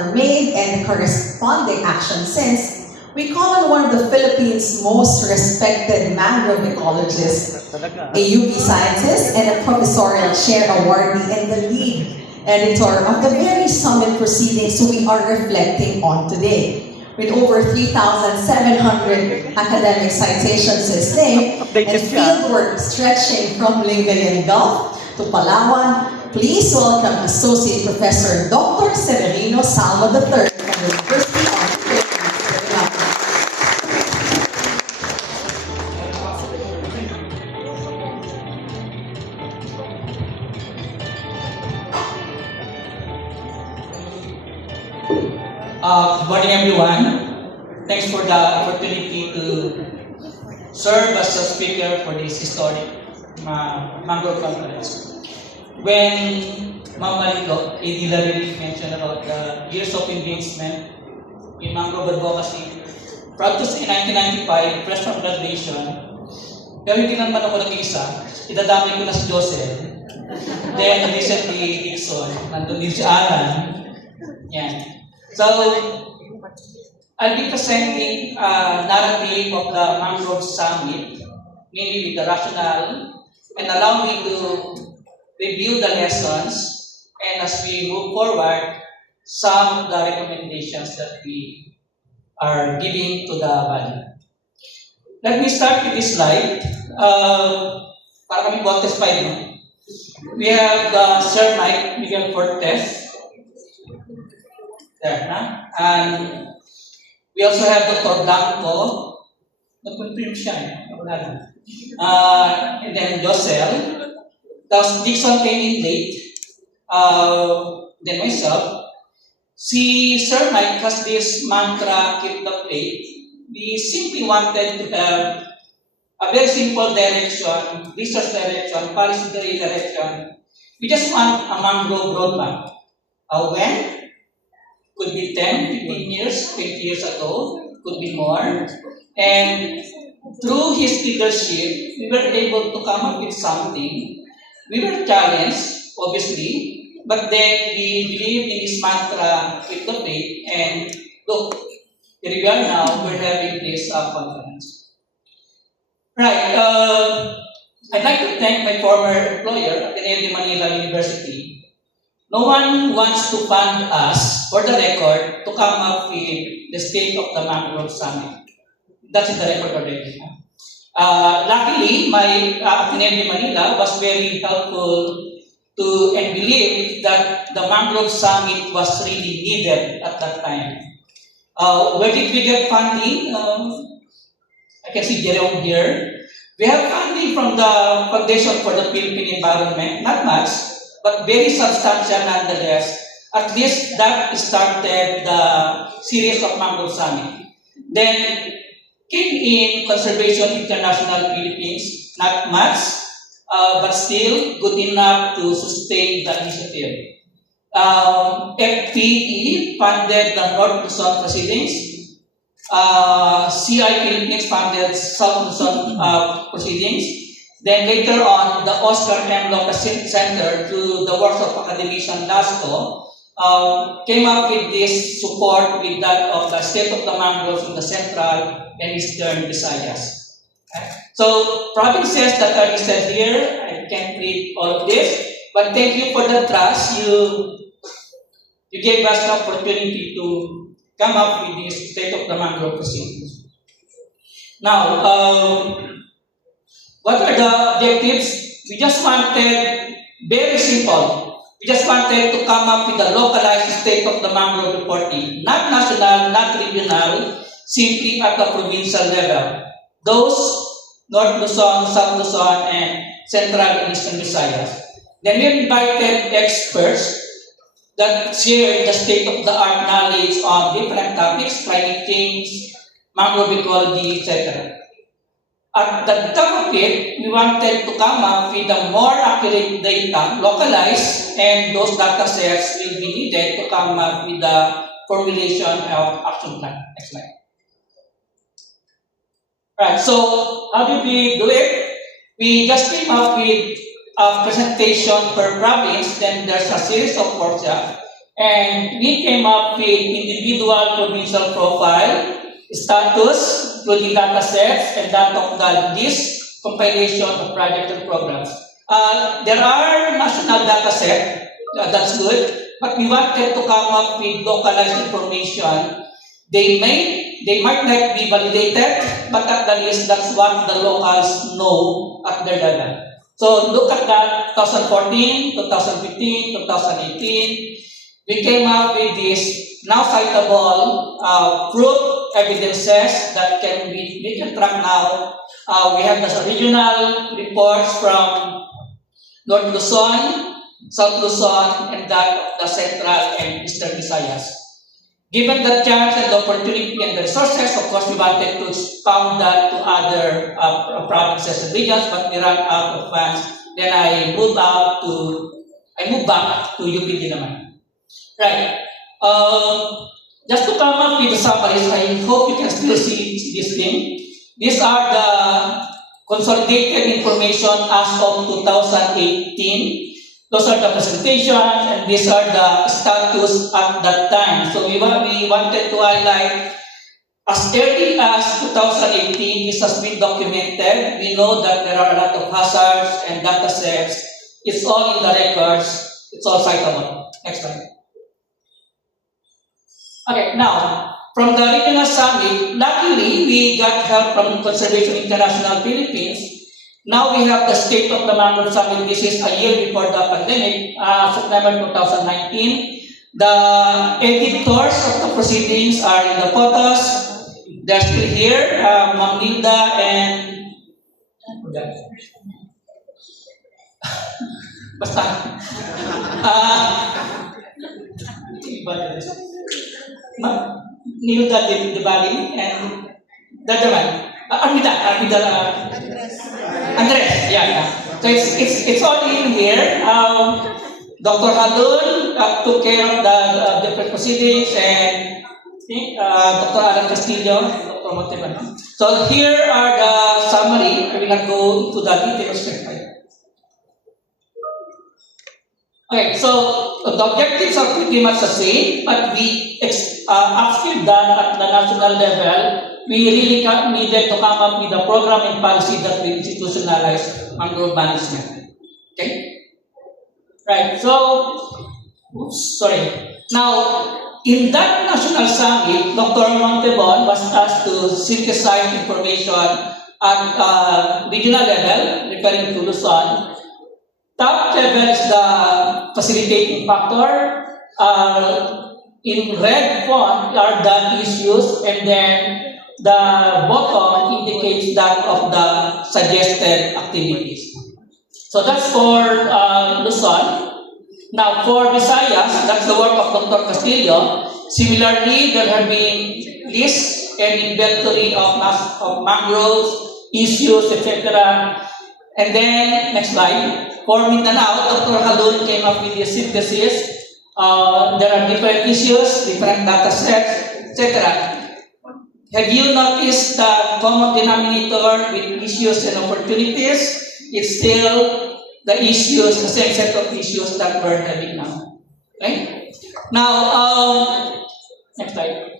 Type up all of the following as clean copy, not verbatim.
were made and the corresponding action since, we call on one of the Philippines' most respected mangrove ecologists, a UP scientist and a professorial chair awardee and the lead editor of the very summit proceedings we are reflecting on today. With over 3,700 academic citations his name and fieldwork stretching from Lingayen Gulf to Palawan, please welcome Associate Professor Dr. Severino Salma III from the University of the Philippines. Good morning, everyone. Thanks for the opportunity to serve as a speaker for this historic mangrove conference. When Ma'am Marilo, Hilary mentioned about the years of engagement in mangrove advocacy, proud to say 1995, fresh from graduation, pero hindi naman ako nag-isa, idadamay ko na si Joseph. Then recently, Dixon, nandun din si Alan. Yan. So, I'll be presenting a narrative of the Mangrove Summit, mainly with the rationale, and allow me to review the lessons, and as we move forward, some of the recommendations that we are giving to the body. Let me start with this slide. Para kami Voltes 5, no? We have Sir Mike Miguel Cortez. There, na? And we also have Dr. Blanco. Nag-confirm siya, wala lang. And then Josel. Tapos Dixon came in late. Then myself. Si Sir Mike has this mantra, keep the faith. We simply wanted to have a very simple direction, research direction, policy direction. We just want a mangrove roadmap. When? Could be 10, 15 years, 20 years ago, could be more. And through his leadership, we were able to come up with something. We were challenged, obviously, but then we believe in his mantra, with the faith, and look, here we are now, we're having this conference. Right, I'd like to thank my former employer, Ateneo de Manila University. No one wants to fund us, for the record, to come up with the state of the Mangrove Summit. That's in the record already. Luckily, my Ateneo de Manila was very helpful to and believe that the Mangrove Summit was really needed at that time. Where did we get funding? I can see Jerome here. We have funding from the Foundation for the Philippine Environment, not much, but very substantial nonetheless. At least that started the series of Mangrove Summit. Then came in Conservation International Philippines, not much, but still good enough to sustain the initiative. FPE funded the North Luzon proceedings. CI Philippines funded South Luzon proceedings. Then later on, the Oscar M. Lopez Center through the works of academician Lasco came up with this support with that of the state of the mangroves in the central and eastern Visayas. Okay. So provinces that are listed here, I can't read all of this, but thank you for the trust. You gave us the opportunity to come up with this state of the mangrove proceedings. Now, what are the objectives? We just wanted, very simple, we just wanted to come up with a localized state of the mangrove reporting, not national, not regional, simply at the provincial level. Those North Luzon, South Luzon, and Central and Eastern Visayas. Then we invited experts that share the state-of-the-art knowledge on different topics, climate change, mangrove ecology, etc. At the top of it, we wanted to come up with a more accurate data, localized, and those data sets will be needed to come up with the formulation of action plan. Next slide. Right, so how did we do it? We just came up with a presentation per province, then there's a series of workshops, And we came up with individual provincial profile, status, including data sets, and that of the list compilation of projects and programs. There are national data set, that's good, but we wanted to come up with localized information. They might not be validated, but at the least that's what the locals know at their level. So look at that 2014, 2015, 2018. We came up with this now citable proof evidences that we can track now. We have the regional reports from North Luzon, South Luzon, and that of the Central and Eastern Visayas. Given the chance and the opportunity and the resources, of course, we wanted to expound that to other provinces and regions, but we ran out of funds. Then I moved back to UP naman. Right. Just to come up with the summaries, I hope you can still see this thing. These are the consolidated information as of 2018. Those are the presentations, and these are the status at that time. So we wanted to highlight as early as 2018, this has been documented. We know that there are a lot of hazards and data sets. It's all in the records. It's all citable. Next slide. Okay, now, from the regional summit, luckily, we got help from Conservation International Philippines. Now we have the State of the Mangrove Summit. This is a year before the pandemic, September 2019. The editors of the proceedings are in the photos. They're still here, Ma'am Nilda and... Basta. Nilda Dibali and Dajaman. Andres, yeah. So it's all in here. Dr. Halun took care of the different proceedings, and Dr. Alan Castillo, Dr. Monteban. So here are the summary. I will not go into the details. Okay, so the objectives are pretty much the same, but we after that at the national level, we really needed to come up with a program and policy that will institutionalize mangrove management. Okay? Right, so, Now, in that national summit, Dr. Montebon was asked to synthesize information at regional level, referring to Luzon. Top level is the facilitating factor. In red font are the issues, and then the bottom indicates that of the suggested activities. So that's for Luzon. Now for Visayas, that's the work of Dr. Castillo. Similarly, there have been lists and inventory of mangroves, issues, etc. And then, next slide. For Mindanao, Dr. Halun came up with a synthesis. There are different issues, different data sets, etc. Have you noticed the common denominator with issues and opportunities? It's still the issues, the same set of issues that we're having now. Okay? Now, next slide.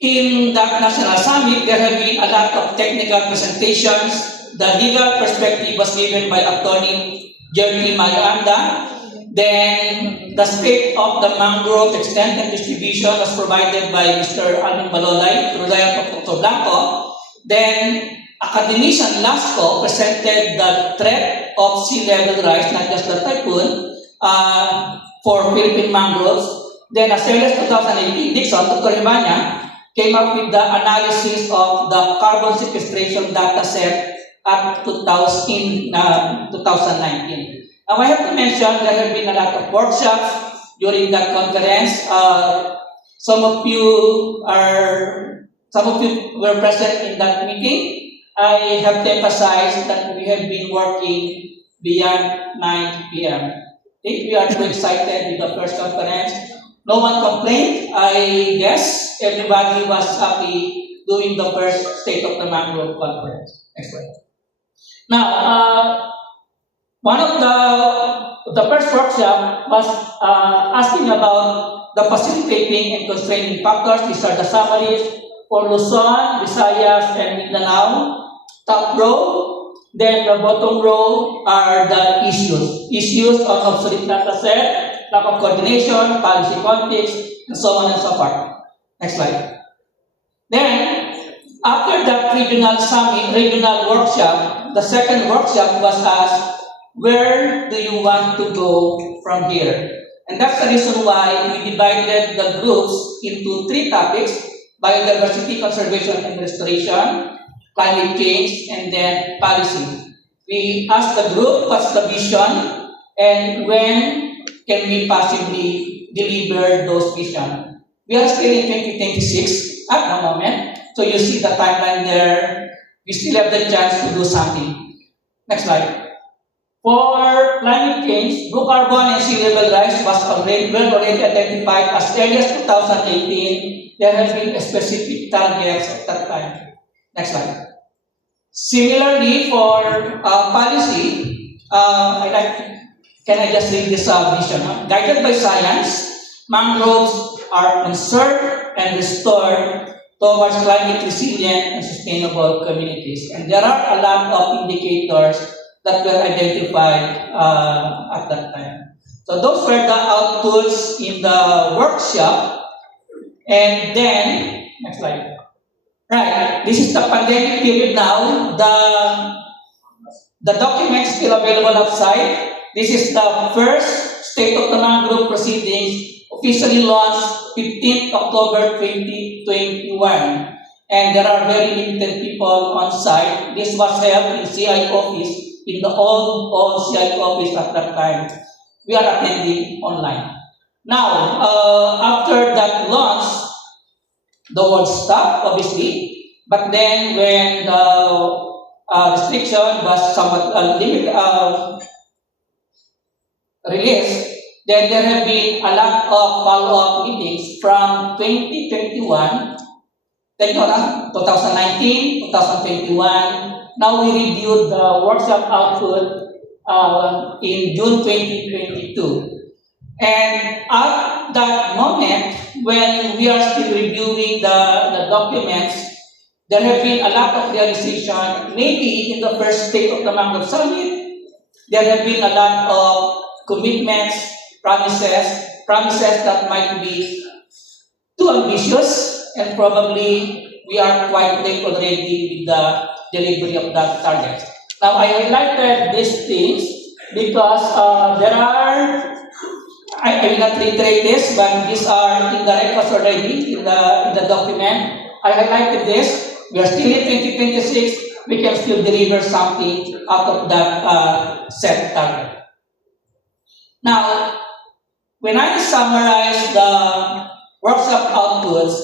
In that national summit, there have been a lot of technical presentations. The legal perspective was given by Attorney Jeremy Mayanda. Then, the state of the mangrove extent and distribution was provided by Mr. Alvin Balolay through the help of Dr. Blanco. Then, academician Lasco presented the threat of sea level rise, not just the typhoon, for Philippine mangroves. Then, as early as 2018, Dixon, Dr. Ibanya, came up with the analysis of the carbon sequestration data set at 2019. Now, I have to mention there have been a lot of workshops during that conference. Some of you were present in that meeting. I have to emphasize that we have been working beyond 9 p.m. Okay? We are too excited with the first conference. No one complained. I guess everybody was happy doing the first State of the Mangrove conference. Next slide. Now, one of the the first workshop was asking about the facilitating and constraining factors. These are the summaries for Luzon, Visayas, and Mindanao. Top row, then the bottom row are the issues. Issues on obsolete data set, lack of coordination, policy conflicts, and so on and so forth. Next slide. Then, after that regional summit, regional workshop, the second workshop was asked, where do you want to go from here? And that's the reason why we divided the groups into 3 topics: biodiversity, conservation, and restoration, climate change, and then policy. We asked the group what's the vision and when can we possibly deliver those visions. We are still in 2026 at the moment, so you see the timeline there. We still have the chance to do something. Next slide. For climate change, blue carbon and sea level rise was already identified as early as 2018. There have been specific targets at that time. Next slide. Similarly, for policy, can I just read this vision? Guided by science, mangroves are conserved and restored towards climate resilient and sustainable communities. And there are a lot of indicators that were identified at that time. So those were the outputs in the workshop. And then, next slide. Right, this is the pandemic period now. The documents still available outside. This is the first State of the Mangrove proceedings, officially launched 15th October 2021. And there are very limited people on site. This was held in CI office, in the old CI office at that time. We are attending online. Now, after that launch, the world stopped, obviously, but then when the restriction was somewhat released, then there have been a lot of follow-up meetings from 2021, 2019, 2021. Now we reviewed the workshop output in June 2022. And at that moment, when we are still reviewing the documents, there have been a lot of realization. Maybe in the first State of the Mangrove Summit, there have been a lot of commitments, promises that might be too ambitious, and probably we are quite late already with the delivery of that target. Now, I highlighted these things because there are, I will not reiterate this, but these are in the records already in the document. I highlighted this. We are still in 2026. We can still deliver something out of that set target. Now, when I summarize the workshop outputs,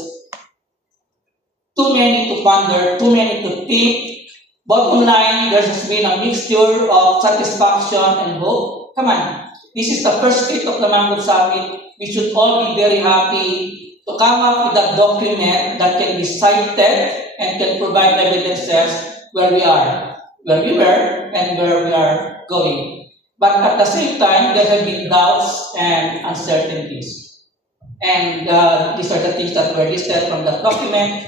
too many to ponder, too many to think. Bottom line, there's been a mixture of satisfaction and hope. Come on. This is the first State of the Mangrove Summit. We should all be very happy to come up with a document that can be cited and can provide evidences where we are, where we were, and where we are going. But at the same time, there have been doubts and uncertainties. And these are the things that were listed from the document.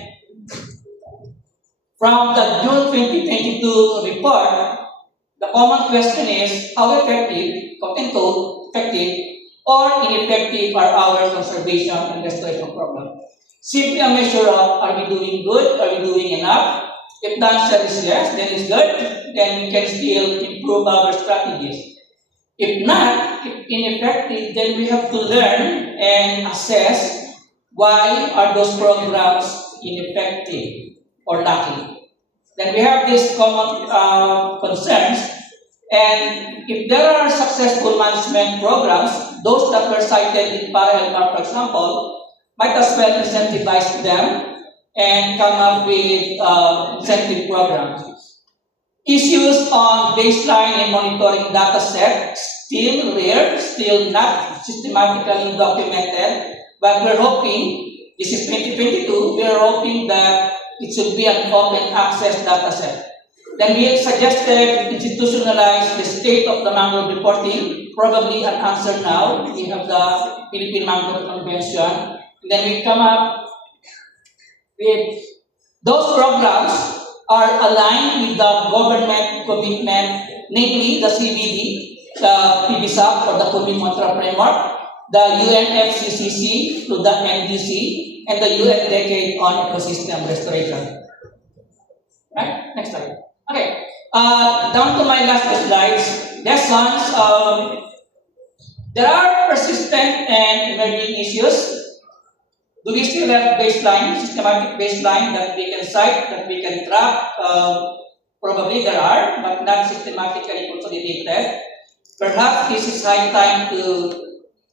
From the June 2022 report, the common question is how effective, quote-unquote, effective or ineffective are our conservation and restoration programs. Simply a measure of are we doing good, are we doing enough? If the answer is yes, then it's good, then we can still improve our strategies. If not, if ineffective, then we have to learn and assess why are those programs ineffective or lacking. Then we have these common concerns, and if there are successful management programs, those that were cited in Para-Helmar, for example, might as well incentivize them and come up with incentive programs. Issues on baseline and monitoring data sets, still rare, still not systematically documented, but we're hoping, this is 2022, we're hoping that it should be an open access data set. Then we suggested institutionalize the State of the Mangrove reporting probably an answer now. We have the Philippine Mangrove Convention. And then we come up with those programs are aligned with the government commitment, namely the CBD, the PBSAP or the Community Framework, the UNFCCC to the NDC, and the UN Decade on Ecosystem Restoration. Right? Next slide. Okay. Down to my last slides. Lessons. There are persistent and emerging issues. Do we still have baseline, systematic baseline that we can cite, that we can track? Probably there are, but not systematically consolidated. Perhaps this is high time to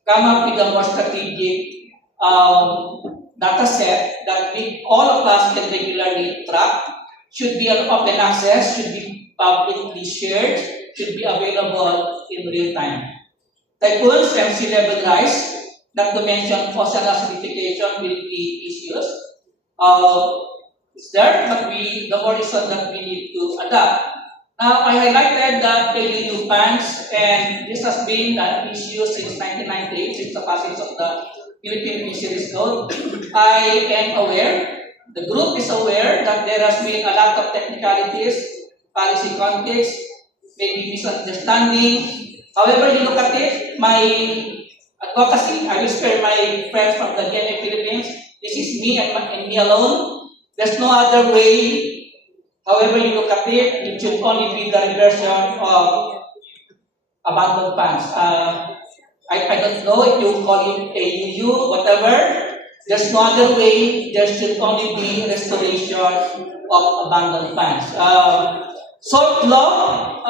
come up with a more strategic data set that all of us can regularly track, should be on open access, should be publicly shared, should be available in real time. Typhoons and sea level rise, not to mention ocean acidification will be issues. It's there, but the more reason that we need to adapt. Now, I highlighted the AUU funds, and this has been an issue since 1998, since the passage of the Philippine Fisheries Code. I am aware, the group is aware that there has been a lot of technicalities, policy context, maybe misunderstanding. However you look at it, my advocacy, I will spare my friends from the GMA Philippines. This is me and me alone. There's no other way. However you look at it should only be the reversion of abandoned funds. I don't know if you call it AUU, whatever. There's no other way. There should only be restoration of abandoned funds. Salt law,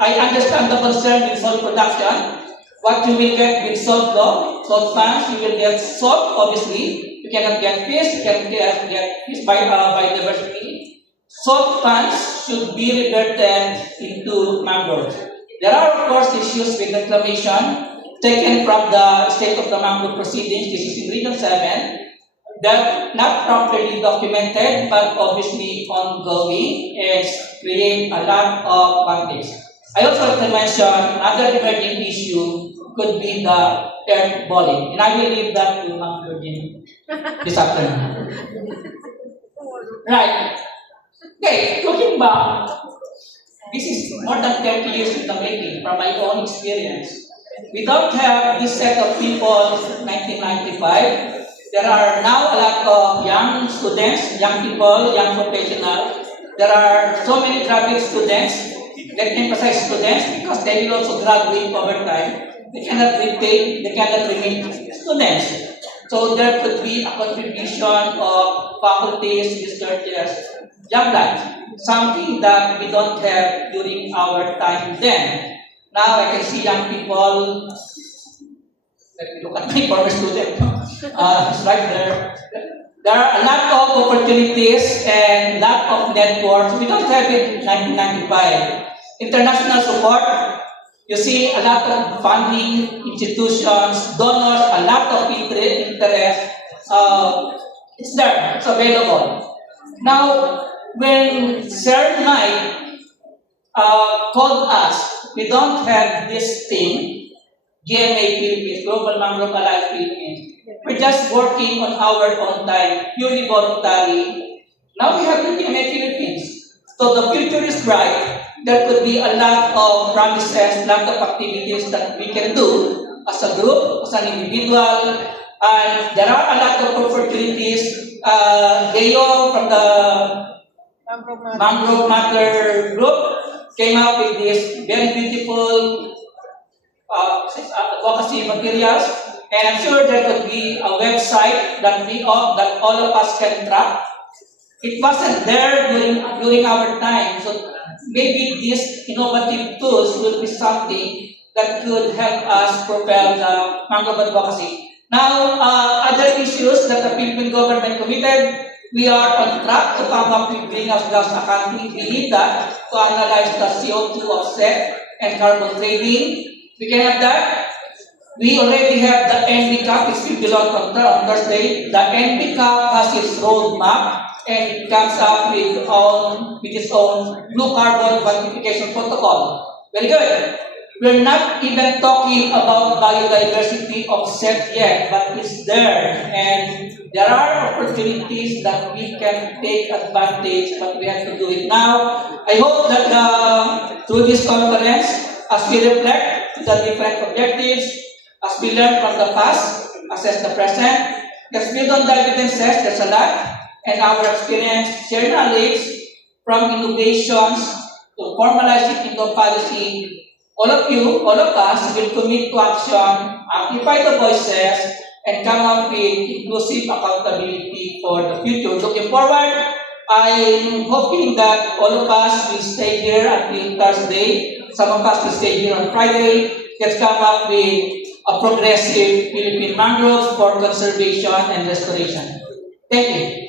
I understand the concern with salt production. What you will get with salt law, salt funds, you will get salt, obviously. You cannot get fish, you cannot get fish by biodiversity. Salt funds should be reverted into mangroves. There are, of course, issues with reclamation taken from the state of the mangrove proceedings. This is in Region 7. That not properly documented, but obviously ongoing, and create a lot of context. I also want to mention another emerging issue could be the earth balling, and I will leave that to Ma'am Virgin this afternoon. Right. Okay, looking back, this is more than 30 years in the making from my own experience. We don't have this set of people since 1995. There are now a lot of young students, young people, young professionals. There are so many graduate students. Let me emphasize students because they will also graduate over time. They cannot retain, they cannot remain students. So there could be a contribution of faculties, researchers, young life, something that we don't have during our time then. Now I can see young people. Let me look at my former student. It's right there. There are a lot of opportunities and lot of networks. We don't have it in 1995. International support. You see a lot of funding, institutions, donors, a lot of interest. It's there. It's available. Now, when Sir Mike called us, we don't have this thing. GMA Philippines, Global Mangrove Alliance Philippines. We're just working on our own time, purely voluntary. Now we have the GMA Philippines. So the future is bright. There could be a lot of promises, a lot of activities that we can do as a group, as an individual. And there are a lot of opportunities. Gayo from the Mangrove Matter Group came up with this very beautiful advocacy materials, and I'm sure there could be a website that all of us can track. It wasn't there during our time, so maybe these innovative tools will be something that could help us propel the mangrove advocacy. Now, other issues that the Philippine government committed, we are on track to come up with greenhouse gas accounting. We need that to analyze the CO2 offset and carbon trading. We can have that. We already have the NBCAP, which will belong on Thursday. The NBCAP has its roadmap and it comes up with its own blue carbon quantification protocol. Very good. We're not even talking about biodiversity offset yet, but it's there. And there are opportunities that we can take advantage, but we have to do it now. I hope that through this conference, as we reflect the different objectives, as we learn from the past, assess the present, let's build on the evidences, there's a lot, and our experience, share knowledge from innovations to formalize it into policy. All of you, all of us will commit to action, amplify the voices, and come up with inclusive accountability for the future. Looking forward, I'm hoping that all of us will stay here until Thursday. Some of us will stay here on Friday. Let's come up with a progressive Philippine mangroves for conservation and restoration. Thank you.